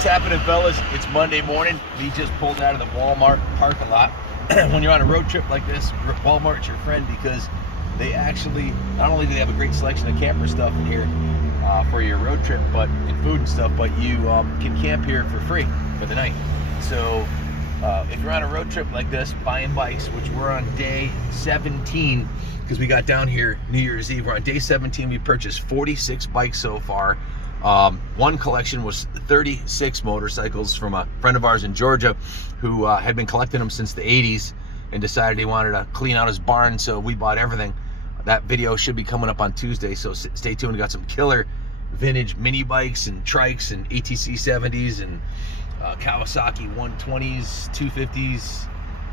What's happening, fellas? It's Monday morning. We just pulled out of the Walmart parking lot. When you're on a road trip like this, Walmart's your friend because they actually, not only do they have a great selection of camper stuff in here for your road trip, but in food and stuff, but you can camp here for free for the night. So if you're on a road trip like this, buying bikes, which we're on day 17, because we got down here New Year's Eve. We're on day 17. We purchased 46 bikes so far. One collection was 36 motorcycles from a friend of ours in Georgia who had been collecting them since the 80s and decided he wanted to clean out his barn, so we bought everything. That video should be coming up on Tuesday, so stay tuned. We got some killer vintage mini bikes and trikes and ATC 70s and Kawasaki 120s, 250s,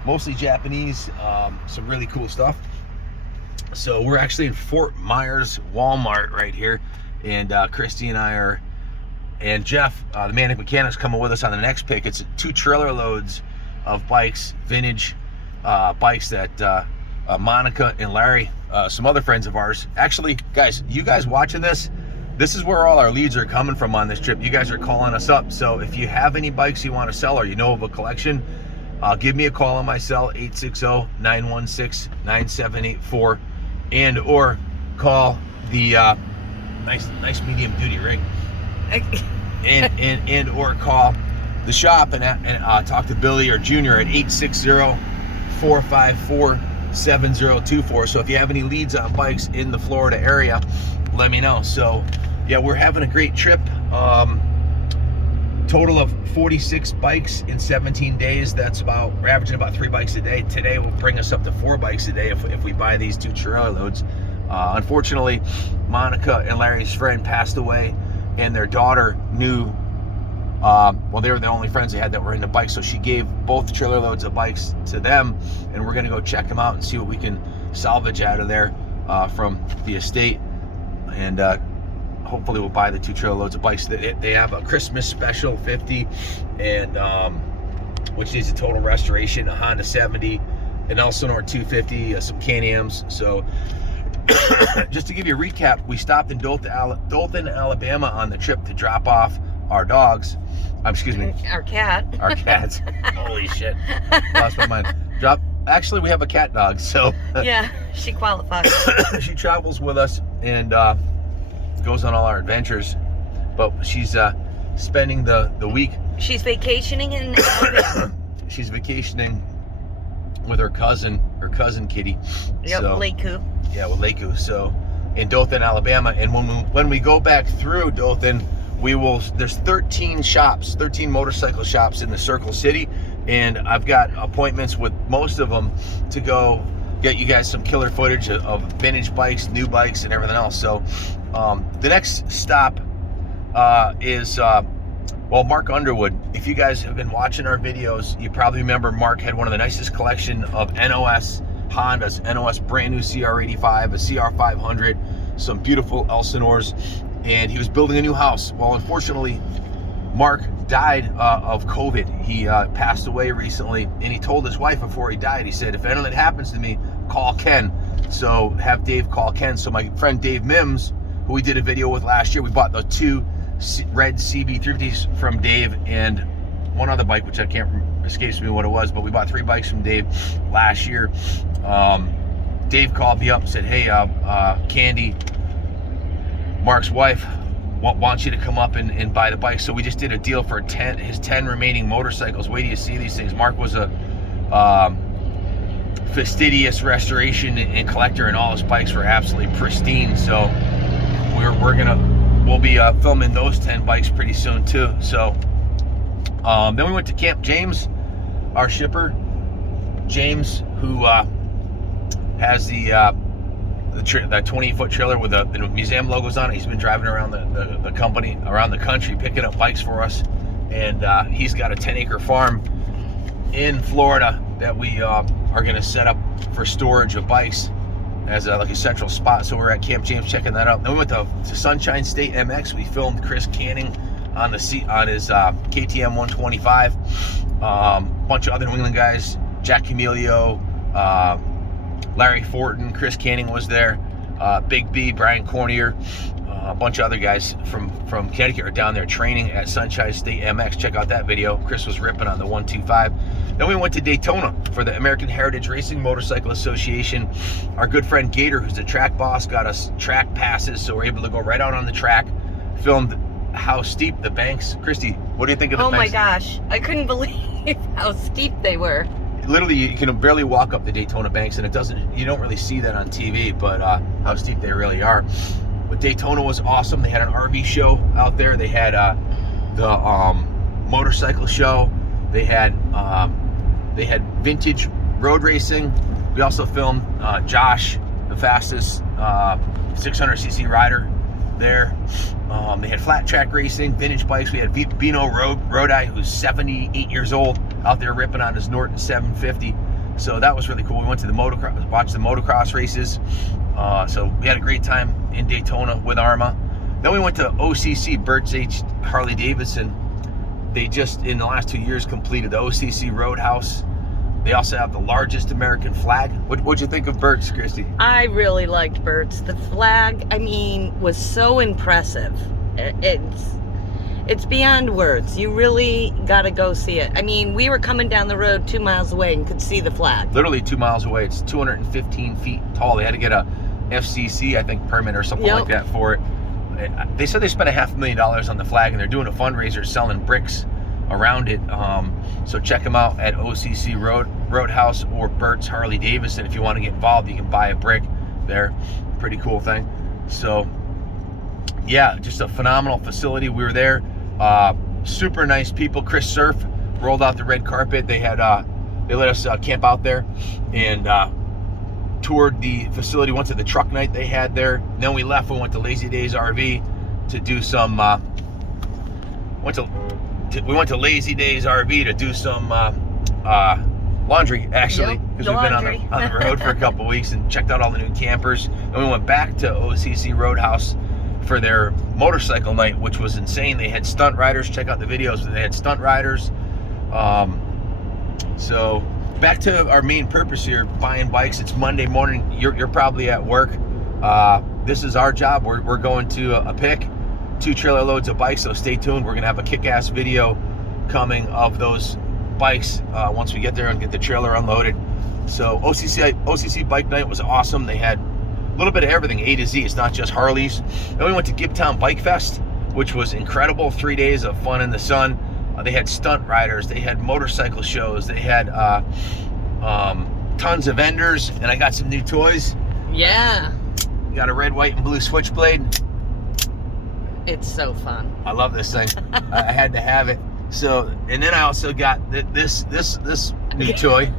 mostly Japanese, some really cool stuff. So we're actually in Fort Myers Walmart right here, and Christy and I are, and Jeff, the Manic Mechanic's coming with us on the next pick. It's 2 trailer loads of bikes, vintage bikes that Monica and Larry, some other friends of ours. Actually, guys, you guys watching this, this is where all our leads are coming from on this trip. You guys are calling us up. So if you have any bikes you want to sell or you know of a collection, give me a call on my cell, 860-916-9784, and or call the nice medium duty rig, and or call the shop and talk to Billy or Junior at 860-454-7024. So if you have any leads on bikes in the Florida area, let me know. So yeah, we're having a great trip. Total of 46 bikes in 17 days. That's about, we're averaging about 3 bikes a day. Today will bring us up to 4 bikes a day if we buy these 2 trailer loads. Unfortunately, Monica and Larry's friend passed away, and their daughter knew, well, they were the only friends they had that were into bikes, so she gave both trailer loads of bikes to them, and we're gonna go check them out and see what we can salvage out of there from the estate, and hopefully we'll buy the 2 trailer loads of bikes. They have a Christmas special 50, and which needs a total restoration, a Honda 70, an Elsinore 250, some Can-Ams. So just to give you a recap, we stopped in Dothan, Alabama on the trip to drop off our dogs. Excuse me. Our cat. Our cats. Holy shit. Lost my mind. Actually, we have a cat dog, so. Yeah, she qualifies. She travels with us and goes on all our adventures, but she's spending the week. She's vacationing in Alabama. She's vacationing with her cousin Kitty. Yep, so, Leiku. Yeah, with Leiku. So in Dothan, Alabama, and when we go back through Dothan, there's 13 motorcycle shops in the Circle City, and I've got appointments with most of them to go get you guys some killer footage of vintage bikes, new bikes, and everything else. So the next stop is Mark Underwood. If you guys have been watching our videos, you probably remember Mark had one of the nicest collection of NOS Hondas, NOS brand new CR85, a CR500, some beautiful Elsinores, and he was building a new house. Well, unfortunately, Mark died of COVID. He passed away recently, and he told his wife before he died, he said, if anything happens to me, call Ken. So have Dave call Ken. So my friend Dave Mims, who we did a video with last year, we bought the 2 red CB350s from Dave and one other bike, which escapes me what it was, but we bought 3 bikes from Dave last year. Dave called me up and said, hey, Candy, Mark's wife, wants you to come up and buy the bike. So we just did a deal for his 10 remaining motorcycles. Wait till you see these things. Mark was a fastidious restoration and collector, and all his bikes were absolutely pristine. So we'll be filming those 10 bikes pretty soon too. So then we went to Camp James. Our shipper James, who has the 28-foot trailer with the museum logos on it. He's been driving around the company, around the country, picking up bikes for us, and he's got a 10-acre farm in Florida that we are going to set up for storage of bikes as like a central spot. So we're at Camp James checking that out. Then we went to Sunshine State MX. We filmed Chris Canning on his KTM 125. Bunch of other New England guys, Jack Camilio, Larry Fortin, Chris Canning was there, Big B, Brian Cornier, a bunch of other guys from Connecticut are down there training at Sunshine State MX. Check out that video. Chris was ripping on the 125. Then we went to Daytona for the American Heritage Racing Motorcycle Association. Our good friend Gator, who's the track boss, got us track passes, so we're able to go right out on the track. Filmed how steep the banks. Christy, what do you think of the banks? Oh my gosh, I couldn't believe how steep they were. Literally, you can barely walk up the Daytona banks, and you don't really see that on TV, but how steep they really are. But Daytona was awesome. They had an RV show out there. They had the motorcycle show. They had vintage road racing. We also filmed Josh, the fastest 600cc rider there. They had flat track racing, vintage bikes. We had Bino Rodi, who's 78 years old, out there ripping on his Norton 750. So that was really cool. We went to the motocross, watched the motocross races. So we had a great time in Daytona with ARMA. Then we went to OCC, Burt's H Harley Davidson. They just, in the last 2 years, completed the OCC Roadhouse. They also have the largest American flag. What'd you think of Burt's, Christy? I really liked Burt's. The flag, I mean, was so impressive. It's beyond words. You really got to go see it. I mean, we were coming down the road 2 miles away and could see the flag. Literally 2 miles away. It's 215 feet tall. They had to get a FCC, I think, permit or something like that for it. They said they spent $500,000 on the flag, and they're doing a fundraiser selling bricks around it. So check them out at OCC Roadhouse or Burt's Harley Davidson. If you want to get involved, you can buy a brick there. Pretty cool thing. So yeah, just a phenomenal facility. We were there. Super nice people. Chris Surf rolled out the red carpet. They had they let us camp out there and toured the facility. Went to the truck night they had there. And then we left. We went to Lazy Days RV to do some. We went to Lazy Days RV to do some laundry, actually, because we've been on the road for a couple weeks and checked out all the new campers. And we went back to OCC Roadhouse for their motorcycle night, which was insane. They had stunt riders. Check out the videos. They had stunt riders. So back to our main purpose here, buying bikes. It's Monday morning. You're probably at work. This is our job. We're going to a pick. 2 trailer loads of bikes, so stay tuned. We're gonna have a kick-ass video coming of those bikes once we get there and get the trailer unloaded. So OCC Bike Night was awesome. They had a little bit of everything, A to Z. It's not just Harleys. Then we went to Gibtown Bike Fest, which was incredible. 3 days of fun in the sun. They had stunt riders. They had motorcycle shows. They had tons of vendors, and I got some new toys. Yeah. Got a red, white, and blue Switchblade. It's so fun. I love this thing. I had to have it. So, and then I also got this new toy.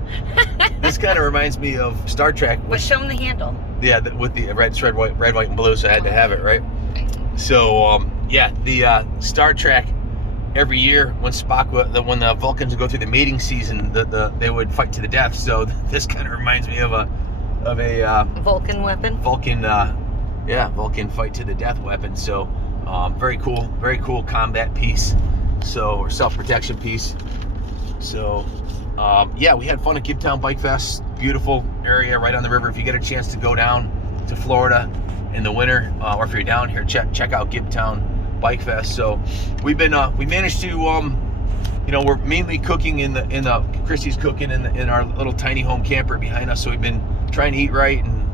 This kind of reminds me of Star Trek. But show them the handle. Yeah, with the red, white, and blue. So I had to have it, right? So, yeah, the Star Trek. Every year when when the Vulcans would go through the mating season, they would fight to the death. So this kind of reminds me of a Vulcan weapon. Vulcan fight to the death weapon. So. Very cool combat piece, or self-protection piece. So yeah, we had fun at Gibtown Bike Fest. Beautiful area right on the river. If you get a chance to go down to Florida in the winter, or if you're down here, check out Gibtown Bike Fest. So we managed to we're mainly cooking in the Christy's cooking in our little tiny home camper behind us. So we've been trying to eat right and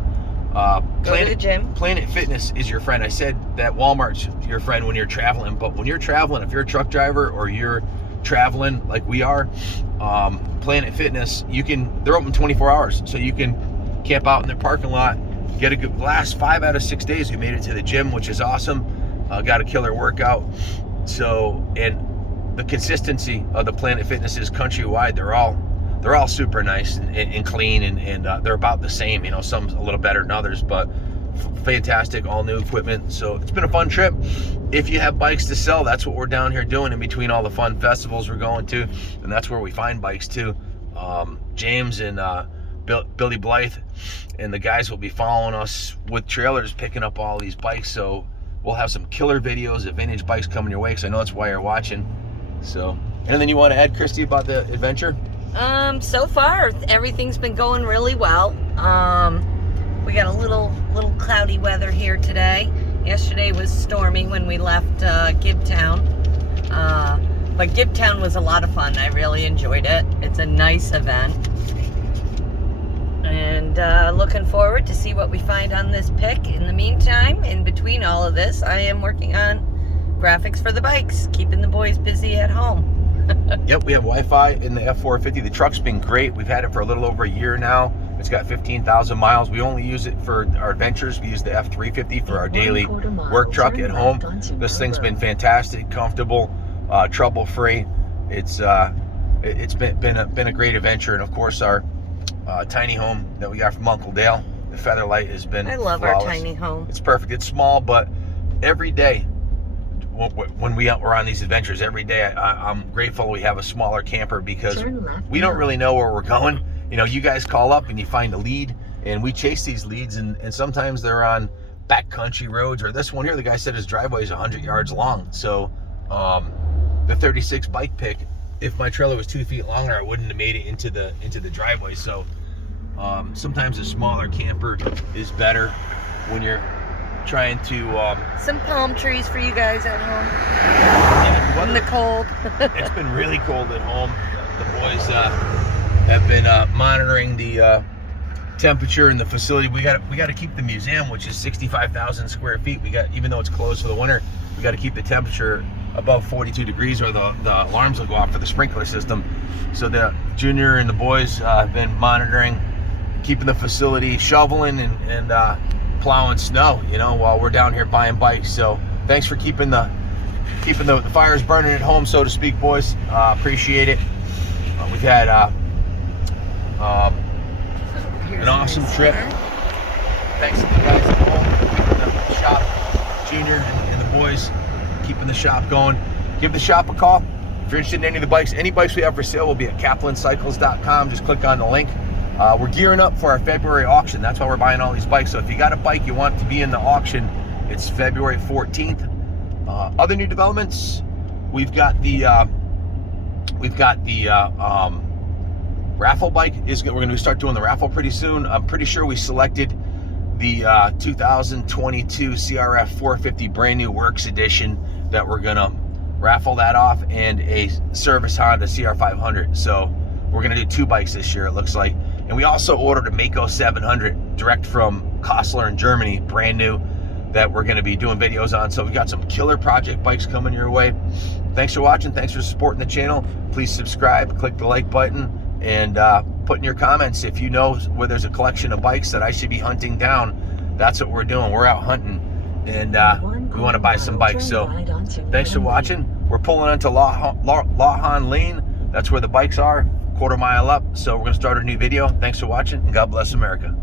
go to the gym. Planet Fitness is your friend. I said that Walmart's your friend when you're traveling, but when you're traveling, if you're a truck driver or you're traveling like we are, Planet Fitness, they're open 24 hours, so you can camp out in their parking lot, get a good. Last 5 out of 6 days we made it to the gym, which is awesome. Got a killer workout. So, and the consistency of the Planet Fitness is countrywide. They're all super nice and clean, and they're about the same. Some a little better than others, but fantastic, all new equipment. So it's been a fun trip. If you have bikes to sell, that's what we're down here doing in between all the fun festivals we're going to, and that's where we find bikes too. James and Billy Blythe and the guys will be following us with trailers, picking up all these bikes. So we'll have some killer videos of vintage bikes coming your way, because I know that's why you're watching. So, anything you want to add, Christy, about the adventure? So far everything's been going really well. We got a little cloudy weather here today. Yesterday was stormy when we left Gibtown. But Gibtown was a lot of fun. I really enjoyed it. It's a nice event. And looking forward to see what we find on this pick. In the meantime, in between all of this, I am working on graphics for the bikes, keeping the boys busy at home. Yep, we have Wi-Fi in the F450. The truck's been great. We've had it for a little over a year now. It's got 15,000 miles. We only use it for our adventures. We use the F350 for our daily work truck at home. This thing's been fantastic, comfortable, trouble-free. It's been a great adventure, and of course our tiny home that we got from Uncle Dale, the Featherlight, has been I love flawless. our tiny home. It's perfect. It's small, but every day when we're on these adventures, every day I'm grateful we have a smaller camper, because we don't really know where we're going. You know, you guys call up and you find a lead, and we chase these leads, and sometimes they're on backcountry roads, or this one here, the guy said his driveway is 100 yards long. So the 36 bike pick, if my trailer was 2 feet longer, I wouldn't have made it into the driveway. So sometimes a smaller camper is better when you're trying to some palm trees for you guys at home in the cold. It's been really cold at home. The boys have been monitoring the temperature in the facility. We got to keep the museum, which is 65,000 square feet. Even though it's closed for the winter, we got to keep the temperature above 42 degrees, or the alarms will go off for the sprinkler system. So the Junior and the boys have been monitoring, keeping the facility, shoveling and plowing snow, you know, while we're down here buying bikes. So thanks for keeping the fires burning at home, so to speak, boys. Appreciate it. We've had an awesome trip. Thanks to the guys at home, keeping the shop, Junior and the boys, keeping the shop going. Give the shop a call if you're interested in any of the bikes. Any bikes we have for sale will be at kaplancycles.com. Just click on the link. We're gearing up for our February auction. That's why we're buying all these bikes. So if you got a bike you want to be in the auction, it's February 14th. Other new developments, we've got the raffle bike. We're going to start doing the raffle pretty soon. I'm pretty sure we selected the 2022 CRF 450 brand new Works Edition that we're going to raffle that off, and a service Honda CR500. So we're going to do 2 bikes this year, it looks like. And we also ordered a Mako 700 direct from Kostler in Germany, brand new, that we're going to be doing videos on. So we got some killer project bikes coming your way. Thanks for watching. Thanks for supporting the channel. Please subscribe, click the like button, and put in your comments if you know where there's a collection of bikes that I should be hunting down. That's what we're doing. We're out hunting, and we want to buy some bikes. So thanks for watching. We're pulling into Lawhon Lane. That's where the bikes are, quarter mile up. So we're going to start a new video. Thanks for watching, and God bless America.